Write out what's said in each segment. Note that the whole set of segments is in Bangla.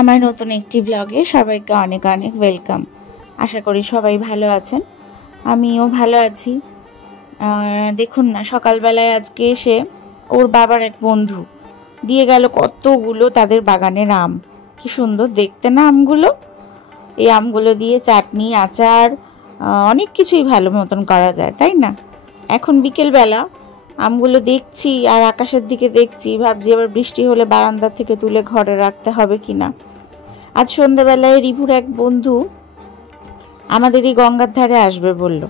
আমার নতুন একটি ব্লগে সবাইকে অনেক অনেক ওয়েলকাম। আশা করি সবাই ভালো আছেন, আমিও ভালো আছি। দেখুন না, সকালবেলায় আজকে এসে ওর বাবার এক বন্ধু দিয়ে গেল কতগুলো তাদের বাগানের আম। কি সুন্দর দেখতে না আমগুলো! এই আমগুলো দিয়ে চাটনি, আচার, অনেক কিছুই ভালো মতন করা যায়, তাই না? এখন বিকেলবেলা আমগুলো দেখছি আর আকাশের দিকে দেখছি, ভাবছি এবার বৃষ্টি হলে বারান্দা থেকে তুলে ঘরে রাখতে হবে কিনা। আজ সন্ধ্যাবেলায় রিভুর এক বন্ধু আমাদের এই গঙ্গার ধারে আসবে বলল।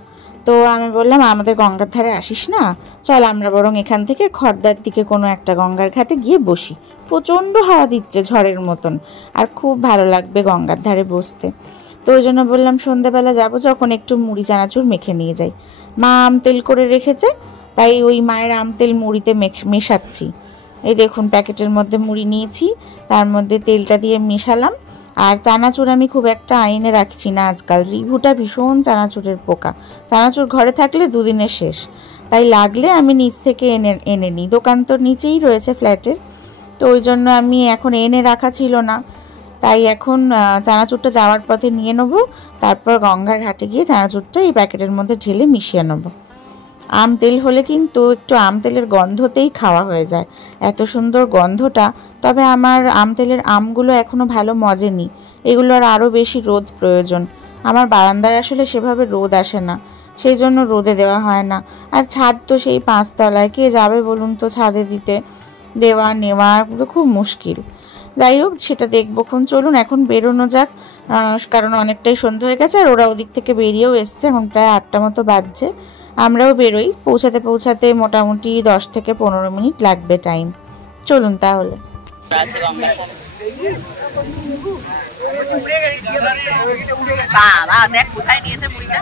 তো আমি বললাম, আমাদের গঙ্গার ধারে আসিস না, চল আমরা বরং এখান থেকে খড়দার দিকে কোনো একটা গঙ্গার ঘাটে গিয়ে বসি। প্রচণ্ড হাওয়া দিচ্ছে ঝড়ের মতন, আর খুব ভালো লাগবে গঙ্গার ধারে বসতে। তো ওই জন্য বললাম সন্ধ্যাবেলা যাবো যখন একটু মুড়ি চানাচুর মেখে নিয়ে যাই। মা আম তেল করে রেখেছে, তাই ওই মায়ের আম তেল মুড়িতে মেশাচ্ছি। এই দেখুন, প্যাকেটের মধ্যে মুড়ি নিয়েছি, তার মধ্যে তেলটা দিয়ে মেশালাম। আর চানাচুর আমি খুব একটা আইনে রাখছি না আজকাল। রিভুটা ভীষণ চানাচুরের পোকা, চানাচুর ঘরে থাকলে দুদিনের শেষ, তাই লাগলে আমি নিচ থেকে এনে নিই। দোকান তো নিচেই রয়েছে ফ্ল্যাটের, তো ওই জন্য আমি এখন এনে রাখা ছিল না, তাই এখন চানাচুরটা যাওয়ার পথে নিয়ে নেবো, তারপর গঙ্গার ঘাটে গিয়ে চানাচুরটা এই প্যাকেটের মধ্যে ঢেলে মিশিয়ে নেবো। আম তেল হলে কিন্তু একটু আম তেলের গন্ধতেই খাওয়া হয়ে যায়, এত সুন্দর গন্ধটা। তবে আমার আম তেলের আমগুলো এখনও ভালো মজেনি, এগুলোর আরও বেশি রোদ প্রয়োজন। আমার বারান্দায় আসলে সেভাবে রোদ আসে না, সেই জন্য রোদে দেওয়া হয় না। আর ছাদ তো সেই 5 তলায়, কে যাবে বলুন তো ছাদে দিতে? দেওয়া নেওয়া তো খুব মুশকিল। যাই হোক, সেটা দেখবোক্ষণ। চলুন এখন বেরোনো যাক, কারণ অনেকটাই সন্ধ্যা হয়ে গেছে আর ওরা ওদিক থেকে বেরিয়েও এসছে, এখন প্রায় 8টা মতো বাজছে। আমরাও বেরোই, পৌঁছাতে মোটামুটি 10 থেকে 15 মিনিট লাগবে টাইম। চলুন তাহলে। দেখ কোথায় নিয়েছে মুড়িটা,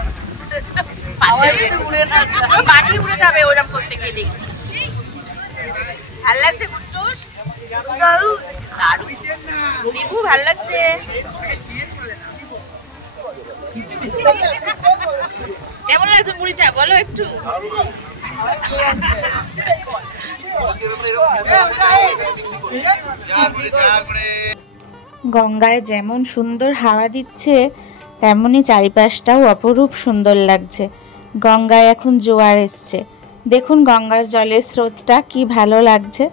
মাটি উড়ে যাবে ওরকম করতে গিয়ে। দেখি ভাল লাগছে কুট্টুস, রিভু ভাল লাগছে। কেমন লাগছে মুড়িটা বলো একটু। গঙ্গায় যেমন সুন্দর হাওয়া দিচ্ছে, তেমনই চারিপাশটাও অপরূপ সুন্দর লাগছে। গঙ্গায় এখন জোয়ার এসছে, দেখুন গঙ্গার জলের স্রোতটা কি ভালো লাগছে।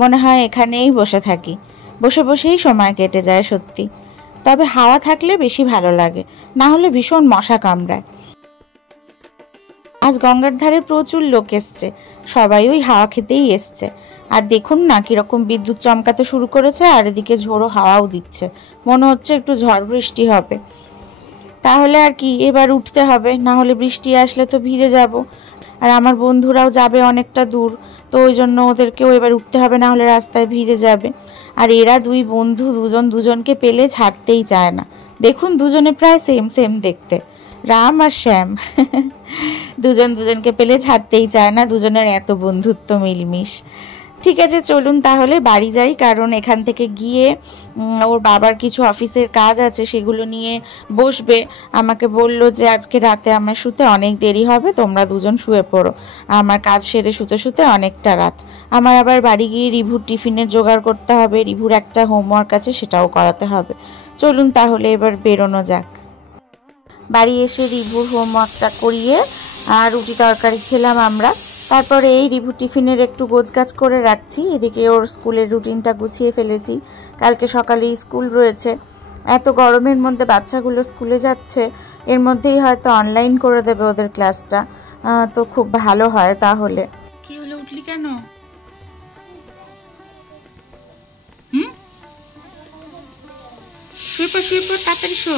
মনে হয় এখানেই বসে থাকি, বসে বসেই সময় কেটে যায় সত্যি। তবে হাওয়া থাকলে বেশি ভালো লাগে, না হলে ভীষণ মশা কামড়ায়। আজ গঙ্গার ধারে প্রচুর লোক এসছে, সবাই ওই হাওয়া খেতেই এসছে। আর দেখুন না কিরকম বিদ্যুৎ চমকাতে শুরু করেছে, আর এদিকে ঝোড়ো হাওয়াও দিচ্ছে, মনে হচ্ছে একটু ঝড় বৃষ্টি হবে। তাহলে আর কি, এবার উঠতে হবে, না হলে বৃষ্টি আসলে তো ভিজে যাব। আর আমার বন্ধুরাও যাবে অনেকটা দূর, তো ওই জন্য ওদেরকেও এবার উঠতে হবে, না হলে রাস্তায় ভিজে যাবে। আর এরা দুই বন্ধু দুজনকে পেলে ছাড়তেই চায় না। দেখুন দুজনে প্রায় সেম সেম দেখতে, রাম আর শ্যাম। দুজনকে পেলে ছাড়তেই চায় না, দুজনের এত বন্ধুত্ব মিলমিশ। ঠিক আছে, চলুন তাহলে বাড়ি যাই, কারণ এখান থেকে গিয়ে ওর বাবার কিছু অফিসের কাজ আছে, সেগুলো নিয়ে বসবে। আমাকে বলল যে আজকে রাতে আমার শুতে অনেক দেরি হবে, তোমরা দুজন শুয়ে পড়ো। আমার কাজ সেরে শুতে অনেকটা রাত। আমার আবার বাড়ি গিয়ে রিভুর টিফিনের জোগাড় করতে হবে, রিভুর একটা হোমওয়ার্ক আছে সেটাও করাতে হবে। চলুন তাহলে এবার বেরোনো যাক। বাড়ি এসে রিভুর হোমওয়ার্কটা করিয়ে আর রুটি তরকারি খেলাম আমরা। তারপরে এই রিভু টিফিনের একটু গোছগাছ করে রাখছি, এদিকে ওর স্কুলের রুটিনটা গুছিয়ে ফেলেছি। কালকে সকালে স্কুল রয়েছে, এত গরমের মধ্যে বাচ্চাগুলো স্কুলে যাচ্ছে, এর মধ্যেই হয়তো অনলাইন করে দেবে ওদের ক্লাসটা, তো খুব ভালো হয় তাহলে। কি হলো, উঠলি কেন? শুয়ে পড় তাড়াতাড়ি শো।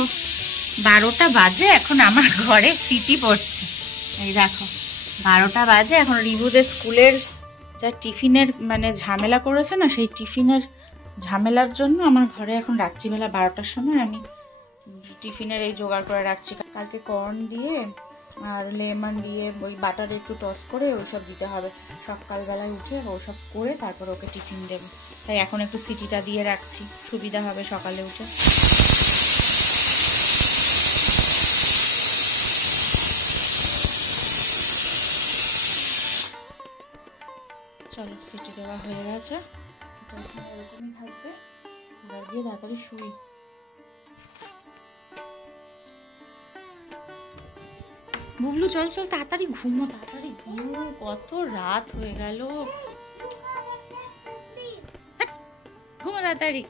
12টা বাজে, এখন আমার ঘরে সিটি পড়ছে। এই দেখো 12টা বাজে, এখন রিভুদের স্কুলের যা টিফিনের মানে ঝামেলা করেছে না, সেই টিফিনের ঝামেলার জন্য আমার ঘরে এখন রাত্রিবেলা 12টার সময় আমি টিফিনের এই জোগাড় করে রাখছি। কালকে কর্ন দিয়ে আর লেমন দিয়ে ওই বাটারে একটু টস করে ওইসব দিতে হবে, সকালবেলায় উঠে ওসব করে তারপর ওকে টিফিন দেবো। তাই এখন একটু সিটিটা দিয়ে রাখছি, সুবিধা হবে সকালে উঠে। চলো, সিটি দেওয়া হয়ে গেছে, এরকমই থাকবে। গিয়ে তাড়াতাড়ি শুই। বুবলু চল চল তাড়াতাড়ি ঘুমো, তাড়াতাড়ি ঘুমো, কত রাত হয়ে গেল। ঘুমো তাড়াতাড়ি।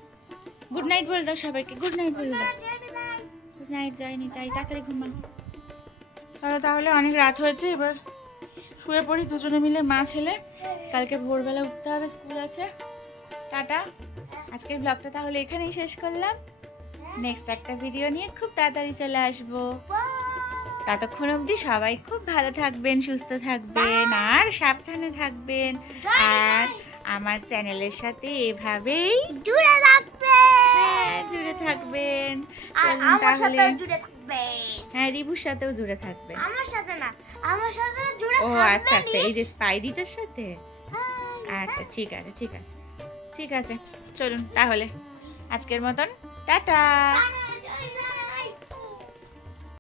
গুড নাইট বলে দাও সবাইকে, গুড নাইট বলে দাও। গুড নাইট যায়নি তাই, তাড়াতাড়ি ঘুমা। চলো তাহলে অনেক রাত হয়েছে, এবার শুয়ে পড়ি দুজনে মিলে মা ছেলে। কালকে ভোরবেলা উঠতে হবে, স্কুল আছে। টাটা। আজকের ব্লগটা তাহলে এখানেই শেষ করলাম। নেক্সট একটা ভিডিও নিয়ে খুব তাড়াতাড়ি চলে আসবো। ততক্ষণ অবধি সবাই খুব ভালো থাকবেন, সুস্থ থাকবেন আর সাবধানে থাকবেন। আর আমার চ্যানেলের সাথে এভাবেই জুড়ে থাকবেন। জুড়ে থাকবেন। আর আমার সাথেও জুড়ে থাকবেন। হ্যাঁ, রিবুর সাথেও জুড়ে থাকবেন। আমার সাথে না, আমার সাথে জুড়ে ও থাকবেন। আচ্ছা আচ্ছা, এই যে স্পাইডিটার সাথে। আচ্ছা ঠিক আছে ঠিক আছে ঠিক আছে, চলুন তাহলে আজকের মতন টাটা।